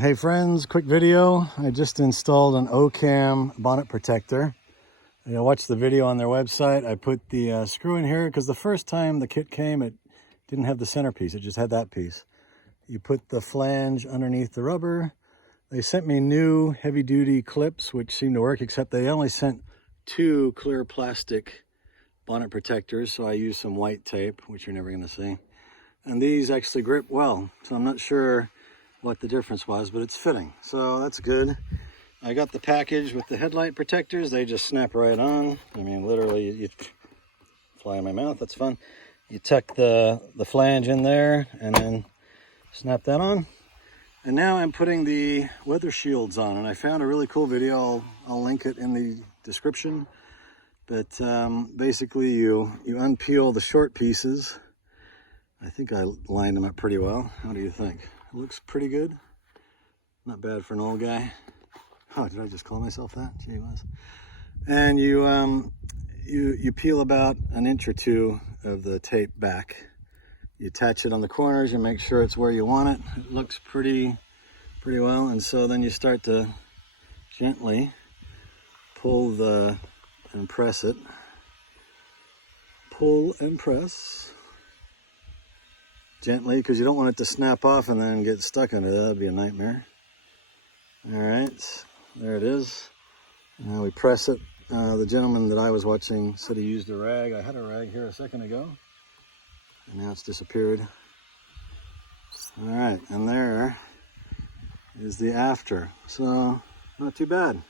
Hey friends, quick video. I just installed an OCAM bonnet protector. You watch the video on their website. I put the screw in here because the first time the kit came, it didn't have the centerpiece. It just had that piece. You put the flange underneath the rubber. They sent me new heavy-duty clips, which seem to work, except they only sent 2 clear plastic bonnet protectors, so I used some white tape, which you're never going to see. And these actually grip well, so I'm not sure what the difference was, but it's fitting, so that's good. I got the package with the headlight protectors. They just snap right on. I mean, literally, you fly in my mouth, that's fun. You tuck the flange in there and then snap that on. And now I'm putting the Weathershields on, and I found a really cool video. I'll link it in the description. But basically you unpeel the short pieces. I think I lined them up pretty well. How do you think? It looks pretty good. Not bad for an old guy. Oh, did I just call myself that? Gee whiz. And you peel about 1 inch or 2 of the tape back. You attach it on the corners, you make sure it's where you want it. It looks pretty well, and so then you start to gently pull and press it. Pull and press gently, because you don't want it to snap off and then get stuck under that. That'd be a nightmare. All right, there it is. Now we press it. The gentleman that I was watching said he used a rag. I had a rag here a second ago, and now it's disappeared. All right, and there is the after. So not too bad.